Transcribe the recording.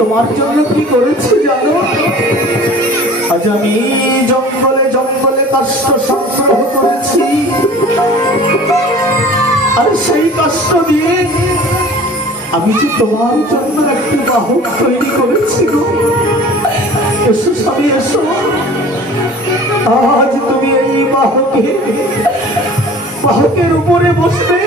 তোমার জন্য কি করেছি জানো? আজ আমি জঙ্গলে জঙ্গলে কষ্ট সংগ্রহ করেছি, আর সেই কষ্ট দিয়ে আমি যে তোমার জন্য একটি বাহক তৈরি করেছি গো। এসো স্বামী এসো, আজ তুমি এই বাহকের উপরে বসবে।